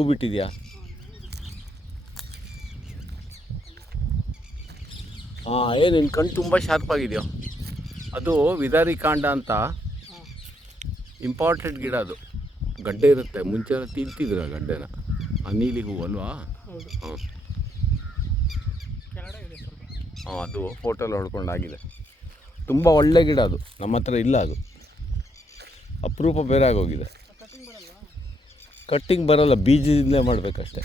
ಹೂ ಬಿಟ್ಟಿದೆಯಾ? ಹಾಂ, ಏನು ನಿನ್ನ ಕಣ್ಣು ತುಂಬ ಶಾರ್ಪ್ ಆಗಿದೆಯೋ? ಅದು ವಿದಾರಿ ಕಾಂಡ ಅಂತ ಇಂಪಾರ್ಟೆಂಟ್ ಗಿಡ. ಅದು ಗಡ್ಡೆ ಇರುತ್ತೆ, ಮುಂಚೆ ತಿಂತಿದ್ರು ಆ ಗಡ್ಡೆನ. ಆ ನೀಲಿ ಹೂವು ಅಲ್ವಾ? ಹಾಂ ಹಾಂ, ಅದು ಫೋಟೋಲ್ಲಿ ಹೊಡ್ಕೊಂಡಾಗಿದೆ. ತುಂಬ ಒಳ್ಳೆ ಗಿಡ ಅದು, ನಮ್ಮ ಹತ್ರ ಇಲ್ಲ. ಅದು ಅಪರೂಪ ಬೇರೆ ಆಗೋಗಿದೆ. ಕಟ್ಟಿಂಗ್ ಬರಲ್ಲ, ಬೀಜದಿಂದಲೇ ಮಾಡಬೇಕಷ್ಟೆ.